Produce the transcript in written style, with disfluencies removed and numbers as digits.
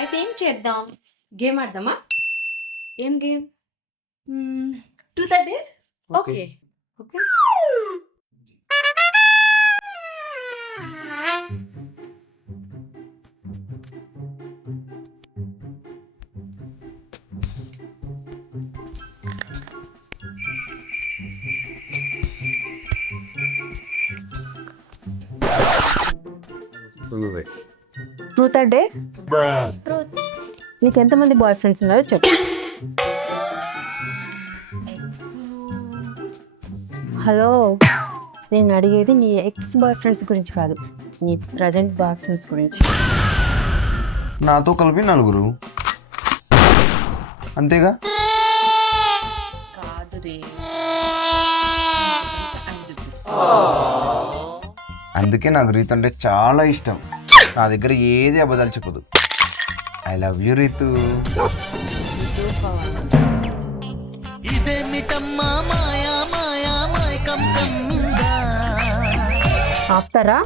అయితే ఏం చేద్దాం? గేమ్ ఆడదామా? ఏం game? Truth or dare? Okay. Okay. Truth or dare? Truth. నీకు ఎంతమంది బాయ్ ఫ్రెండ్స్ ఉన్నారో చెప్పు. హలో, నేను అడిగేది నీ ఎక్స్ బాయ్ ఫ్రెండ్స్ గురించి కాదు, నీ ప్రజెంట్ బాయ్ ఫ్రెండ్స్ గురించి. నాతో కలిపి 4. అంతేగా? కాదు రే. అందుకే నాకు రీతు అంటే చాలా ఇష్టం. నా దగ్గర ఏది అబద్ధాలు చెప్పదు. I love you Rithu. ఆపుతారా?